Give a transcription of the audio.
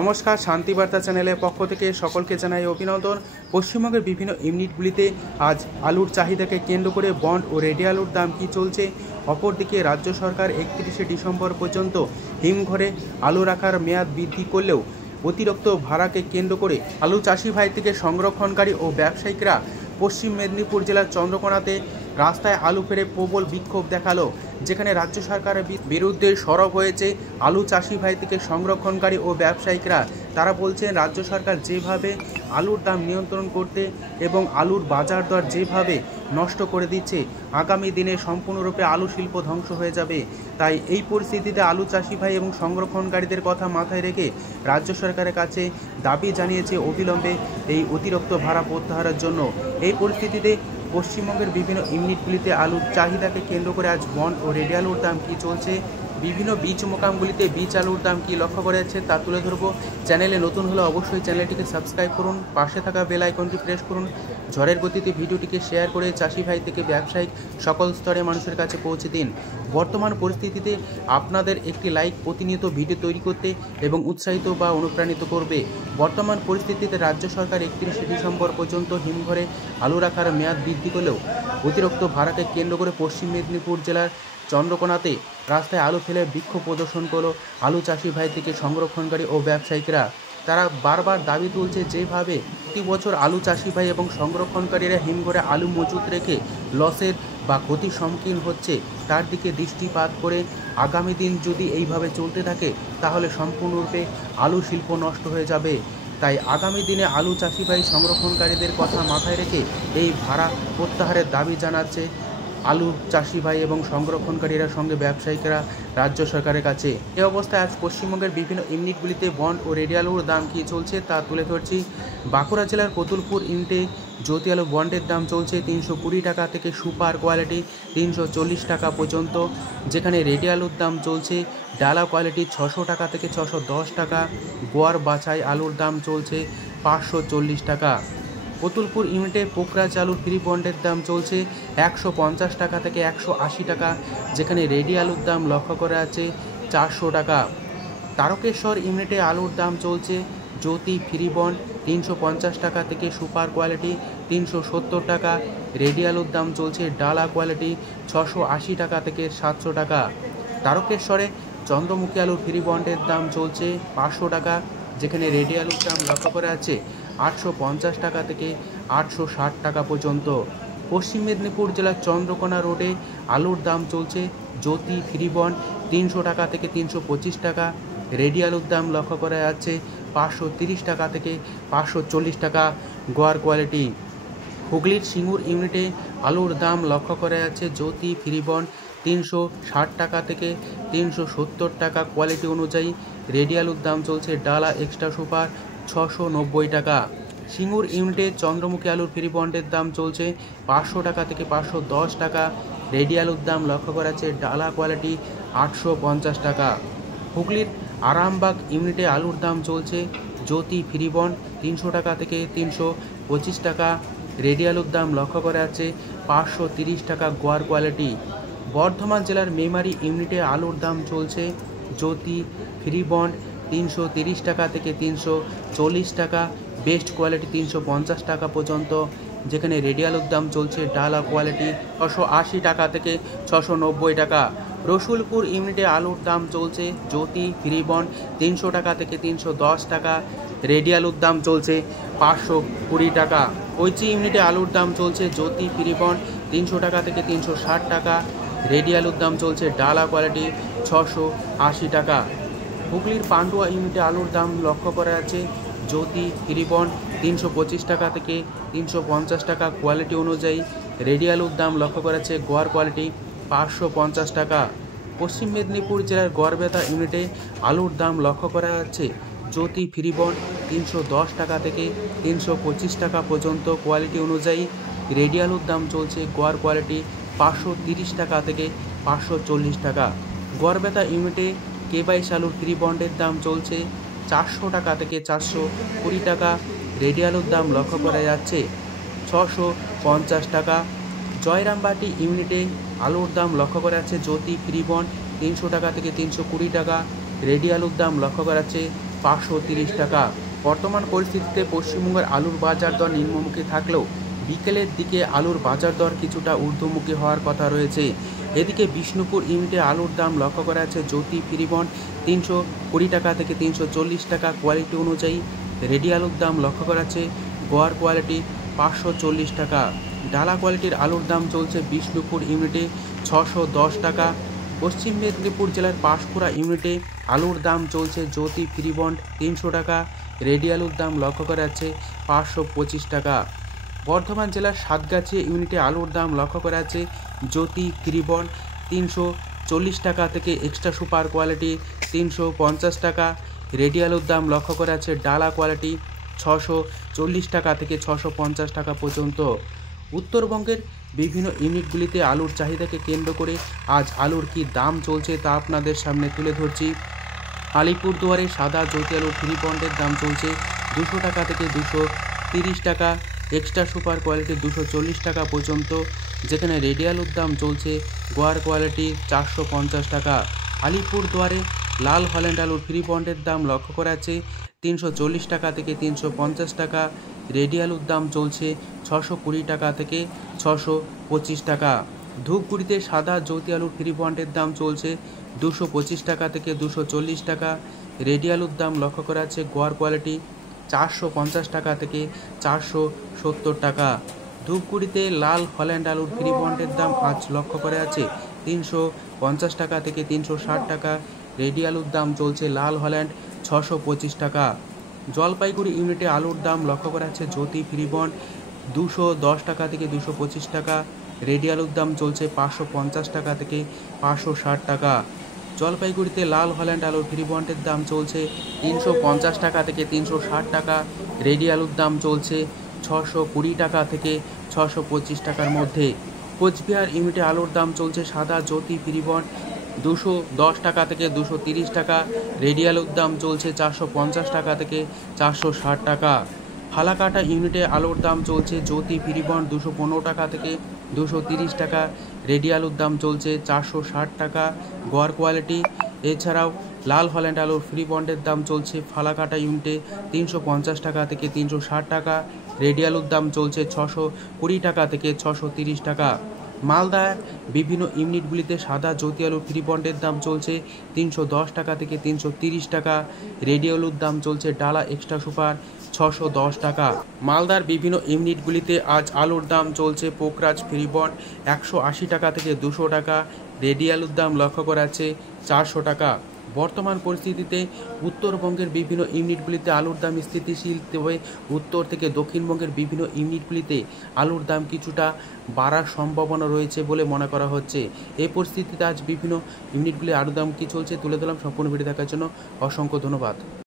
নমস্কার, শান্তিবার্তা চ্যানেলের পক্ষ থেকে সকলকে জানাই অভিনন্দন। পশ্চিমবঙ্গের বিভিন্ন ইউনিটগুলিতে আজ আলুর চাহিদাকে কেন্দ্র করে বন্ড ও রেডি আলুর দাম কী চলছে। অপরদিকে রাজ্য সরকার 31শে ডিসেম্বর পর্যন্ত হিমঘরে আলু রাখার মেয়াদ বৃদ্ধি করলেও অতিরিক্ত ভাড়াকে কেন্দ্র করে আলু চাষি ভাই থেকে সংরক্ষণকারী ও ব্যবসায়িকরা পশ্চিম মেদিনীপুর জেলার চন্দ্রকোনাতে রাস্তায় আলু ফেলে প্রবল বিক্ষোভ দেখালো, যেখানে রাজ্য সরকারের বিরুদ্ধে সরব হয়েছে আলু চাষি ভাই থেকে সংরক্ষণকারী ও ব্যবসায়িকরা। তারা বলছেন রাজ্য সরকার যেভাবে আলুর দাম নিয়ন্ত্রণ করতে এবং আলুর বাজার দর যেভাবে নষ্ট করে দিচ্ছে, আগামী দিনে সম্পূর্ণরূপে আলু শিল্প ধ্বংস হয়ে যাবে। তাই এই পরিস্থিতিতে আলু চাষি ভাই এবং সংরক্ষণকারীদের কথা মাথায় রেখে রাজ্য সরকারের কাছে দাবি জানিয়েছে অবিলম্বে এই অতিরিক্ত ভাড়া প্রত্যাহারের জন্য। এই পরিস্থিতিতে পশ্চিমবঙ্গের বিভিন্ন ইউনিটগুলিতে আলুর চাহিদাকে কেন্দ্র করে আজ বন্ড ও রেডি আলুর দাম কী চলছে, বিভিন্ন বীজ মোকামগুলিতে বীজ আলুর দাম কী লক্ষ্য করা যাচ্ছে তা তুলে ধরবো। চ্যানেলে নতুন হলে অবশ্যই চ্যানেলটিকে সাবস্ক্রাইব করুন, পাশে থাকা বেল আইকনটি প্রেস করুন। ঝড়ের গতিতে ভিডিওটিকে শেয়ার করে চাষি ভাই থেকে ব্যবসায়িক সকল স্তরে মানুষের কাছে পৌঁছে দিন। বর্তমান পরিস্থিতিতে আপনাদের একটি লাইক প্রতিনিয়ত ভিডিও তৈরি করতে এবং উৎসাহিত বা অনুপ্রাণিত করবে। বর্তমান পরিস্থিতিতে রাজ্য সরকার 31শে ডিসেম্বর পর্যন্ত হিমঘরে আলু রাখার মেয়াদ বৃদ্ধি করলেও অতিরিক্ত ভাড়াকে কেন্দ্র করে পশ্চিম মেদিনীপুর জেলার চন্দ্রকোনাতে রাস্তায় আলু ফেলে বিক্ষোভ প্রদর্শন করলো আলু চাষি ভাই থেকে সংরক্ষণকারী ও ব্যবসায়িকরা। তারা বারবার দাবি তুলছে যেভাবে প্রতি বছর আলু চাষি ভাই এবং সংরক্ষণকারীরা হিমঘরে আলু মজুত রেখে লসের বা ক্ষতির সম্মুখীন হচ্ছে, তার দিকে দৃষ্টিপাত করে আগামী দিন যদি এইভাবে চলতে থাকে তাহলে সম্পূর্ণরূপে আলু শিল্প নষ্ট হয়ে যাবে। তাই আগামী দিনে আলু চাষি ভাই সংরক্ষণকারীদের কথা মাথায় রেখে এই ভাড়া প্রত্যাহারের দাবি জানাচ্ছে আলু চাষি ভাই এবং সংরক্ষণকারীরা সঙ্গে ব্যবসায়িকরা রাজ্য সরকারের কাছে। এই অবস্থায় আজ পশ্চিমবঙ্গের বিভিন্ন ইউনিটগুলিতে বন্ড ও রেডি আলুর দাম কী চলছে তা তুলে ধরছি। বাঁকুড়া জেলার কতুলপুর ইউনিটে জ্যোতি আলু বন্ডের দাম চলছে 320 টাকা থেকে সুপার কোয়ালিটি 340 টাকা পর্যন্ত, যেখানে রেডি আলুর দাম চলছে ডালা কোয়ালিটি 600 টাকা থেকে 610 টাকা। গোয়ার বাছাই আলুর দাম চলছে 540 টাকা। কতুলপুর ইউনিটে পোকরাজ আলুর ফ্রি বন্ডের দাম চলছে 150 টাকা থেকে 180 টাকা, যেখানে রেডি আলুর দাম লক্ষ্য করা আছে 400 টাকা। তারকেশ্বর ইউনিটে আলুর দাম চলছে জ্যোতি ফ্রি বন্ড 350 টাকা থেকে সুপার কোয়ালিটি 370 টাকা। রেডি আলুর দাম চলছে ডালা কোয়ালিটি 680 টাকা থেকে 700 টাকা। তারকেশ্বরে চন্দ্রমুখী আলুর ফ্রি বন্ডের দাম চলছে 500 টাকা, যেখানে রেডি আলুর দাম লক্ষ্য করা আছে 850 টাকা থেকে 860 টাকা পর্যন্ত। পশ্চিম মেদিনীপুর জেলার চন্দ্রকোনা রোডে আলুর দাম চলছে জ্যোতি ফ্রি বন্ড 300 টাকা থেকে 325 টাকা। রেডি আলুর দাম লক্ষ্য করা যাচ্ছে 530 টাকা থেকে 540 টাকা গোয়ার কোয়ালিটি। হুগলির সিঙ্গুর ইউনিটে আলুর দাম লক্ষ্য করা যাচ্ছে জ্যোতি ফ্রি বন্ড 360 টাকা থেকে 370 টাকা কোয়ালিটি অনুযায়ী। রেডি আলুর দাম চলছে ডালা এক্সট্রা সুপার 690 টাকা। সিঙ্গুর ইউনিটে চন্দ্রমুখী আলুর ফ্রি বন্ডের দাম চলছে 500 টাকা থেকে 510 টাকা। রেডি আলুর দাম লক্ষ্য করা যাচ্ছে ডালা কোয়ালিটি 850 টাকা। হুগলির আরামবাগ ইউনিটে আলুর দাম চলছে জ্যোতি ফ্রি বন্ড 300 টাকা থেকে 325 টাকা। রেডি আলুর দাম লক্ষ্য করা যাচ্ছে 530 টাকা গোয়ার কোয়ালিটি। বর্ধমান জেলার মেমারি ইউনিটে আলুর দাম চলছে জ্যোতি ফ্রি বন্ড 330 টাকা থেকে 340 টাকা, বেস্ট কোয়ালিটি 350 টাকা পর্যন্ত, যেখানে রেডি আলুর দাম চলছে ডালা কোয়ালিটি 680 টাকা থেকে 690 টাকা। রসুলপুর ইউনিটে আলুর দাম চলছে জ্যোতি ফ্রি বন্ড 300 টাকা থেকে 310 টাকা। রেডি আলুর দাম চলছে 520 টাকা। কৈচি ইউনিটে আলুর দাম চলছে জ্যোতি ফ্রি বন্ড 300 টাকা থেকে 360 টাকা। রেডি আলুর দাম চলছে ডালা কোয়ালিটি 680 টাকা। হুগলির পান্ডুয়া ইউনিটে আলুর দাম লক্ষ্য করা যাচ্ছে জ্যোতি ফ্রি বন্ড 325 টাকা থেকে 350 টাকা কোয়ালিটি অনুযায়ী। রেডি আলুর দাম লক্ষ্য করা যাচ্ছে গোয়ার কোয়ালিটি 550 টাকা। পশ্চিম মেদিনীপুর জেলার গড়বেতা ইউনিটে আলুর দাম লক্ষ্য করা যাচ্ছে জ্যোতি ফ্রি বন্ড 310 টাকা থেকে 325 টাকা পর্যন্ত কোয়ালিটি অনুযায়ী। রেডি আলুর দাম চলছে গোয়ার কোয়ালিটি 530 টাকা থেকে 540 টাকা। গড়বেতা ইউনিটে কেবাইশ আলুর ফ্রি বন্ডের দাম চলছে 400 টাকা থেকে 420 টাকা। রেডি আলুর দাম লক্ষ্য করা যাচ্ছে 650 টাকা। জয়রামবাটি ইউনিটে আলুর দাম লক্ষ্য করা যাচ্ছে জ্যোতি ফ্রি বন্ড 300 টাকা থেকে 320 টাকা। রেডি আলুর দাম লক্ষ্য করা যাচ্ছে 530 টাকা। বর্তমান পরিস্থিতিতে পশ্চিমবঙ্গের আলুর বাজার দর নিম্নমুখী থাকলেও বিকেলের দিকে আলুর বাজার দর কিছুটা ঊর্ধ্বমুখী হওয়ার কথা রয়েছে। এদিকে বিষ্ণুপুর ইউনিটে আলুর দাম লক্ষ্য করা আছে জ্যোতি ফ্রিবন্ড 320 টাকা থেকে 340 টাকা কোয়ালিটি অনুযায়ী। রেডি আলুর দাম লক্ষ্য করা আছে গোয়ার কোয়ালিটি 540 টাকা। ডালা কোয়ালিটির আলুর দাম চলছে বিষ্ণুপুর ইউনিটে 610 টাকা। পশ্চিম মেদিনীপুর জেলার পাঁশকুড়া ইউনিটে আলুর দাম চলছে জ্যোতি ফ্রিবন্ড 300 টাকা। রেডি আলুর দাম লক্ষ্য করা যাচ্ছে 525 টাকা। বর্ধমান জেলার সাতগাছিয়া ইউনিটে আলুর দাম লক্ষ্য করা যাচ্ছে জ্যোতি ফ্রিবন্ড 340 টাকা থেকে এক্সট্রা সুপার কোয়ালিটি 350 টাকা। রেডি আলুর দাম লক্ষ্য করা যাচ্ছে ডালা কোয়ালিটি 640 টাকা থেকে 650 টাকা পর্যন্ত। উত্তরবঙ্গের বিভিন্ন ইউনিটগুলিতে আলুর চাহিদাকে কেন্দ্র করে আজ আলুর কী দাম চলছে তা আপনাদের সামনে তুলে ধরছি। আলিপুরদুয়ারে সাদা জ্যোতি আলুর ফ্রিবন্ডের দাম চলছে 200 টাকা থেকে 230 টাকা। এক্সট্রা সুপার কোয়ালিটি 240 টাকা পর্যন্ত, যেখানে রেডি আলুর দাম চলছে গোয়ার কোয়ালিটি 450 টাকা। আলিপুরদুয়ারে লাল হল্যান্ড আলুর ফ্রিবন্ডের দাম লক্ষ্য করা আছে 340 টাকা থেকে 350 টাকা। রেডি আলুর দাম চলছে 620 টাকা থেকে 625 টাকা। ধূপগুড়িতে সাদা জ্যোতি আলুর ফ্রিবন্ডের দাম চলছে 225 টাকা থেকে 240 টাকা। রেডি আলুর দাম লক্ষ্য করা আছে গোয়ার কোয়ালিটি 450 টাকা থেকে 470 টাকা। ধূপগুড়িতে লাল হল্যান্ড আলুর ফ্রিবন্ডের দাম আজ লক্ষ্য করা আছে 350 টাকা থেকে 360 টাকা। রেডি আলুর দাম চলছে লাল হল্যান্ড 625 টাকা। জলপাইগুড়ি ইউনিটে আলুর দাম লক্ষ্য করা আছে জ্যোতি ফ্রিবন্ড 210 টাকা থেকে 225 টাকা। রেডি আলুর দাম চলছে 550 টাকা থেকে 560 টাকা। জলপাইগুড়িতে লাল হল্যান্ড আলুর ফ্রিবন্ডের দাম চলছে 350 টাকা থেকে 360 টাকা। রেডি আলুর দাম চলছে 620 টাকা থেকে 625 টাকার মধ্যে। কোচবিহার ইউনিটে আলুর দাম চলছে সাদা জ্যোতি ফ্রিবন্ড 210 টাকা থেকে 230 টাকা। রেডি আলুর দাম চলছে 450 টাকা থেকে 460 টাকা। ফালাকাটা ইউনিটে আলুর দাম চলছে জ্যোতি ফ্রিবন্ড 215 টাকা থেকে 230 টাকা। রেডি আলুর দাম চলছে 460 টাকা গোয়ার কোয়ালিটি। এছাড়াও লাল হল্যান্ড আলুর ফ্রিবন্ডের দাম চলছে ফালাকাটা ইউনিটে 350 টাকা থেকে 360 টাকা। রেডি আলুর দাম চলছে 620 টাকা থেকে 630 টাকা। মালদার বিভিন্ন ইউনিটগুলিতে সাদা জ্যোতি আলুর ফ্রিবন্ডের দাম চলছে 310 টাকা থেকে 330 টাকা। রেডি আলুর দাম চলছে ডালা এক্সট্রা সুপার 610 টাকা। মালদার বিভিন্ন ইউনিটগুলিতে আজ আলুর দাম চলছে পোকরাজ ফ্রিবন্ড 180 টাকা থেকে 200 টাকা। রেডি আলুর দাম লক্ষ্য করা আছে 400 টাকা। বর্তমান পরিস্থিতিতে উত্তরবঙ্গের বিভিন্ন ইউনিটগুলিতে আলুর দাম স্থিতিশীল, তবে উত্তর থেকে দক্ষিণবঙ্গের বিভিন্ন ইউনিটগুলিতে আলুর দাম কিছুটা বাড়ার সম্ভাবনা রয়েছে বলে মনে করা হচ্ছে। এই পরিস্থিতিতে আজ বিভিন্ন ইউনিটগুলি আলুর দাম কী চলছে তুলে ধরলাম। সম্পূর্ণ ভিডিও দেখার জন্য অসংখ্য ধন্যবাদ।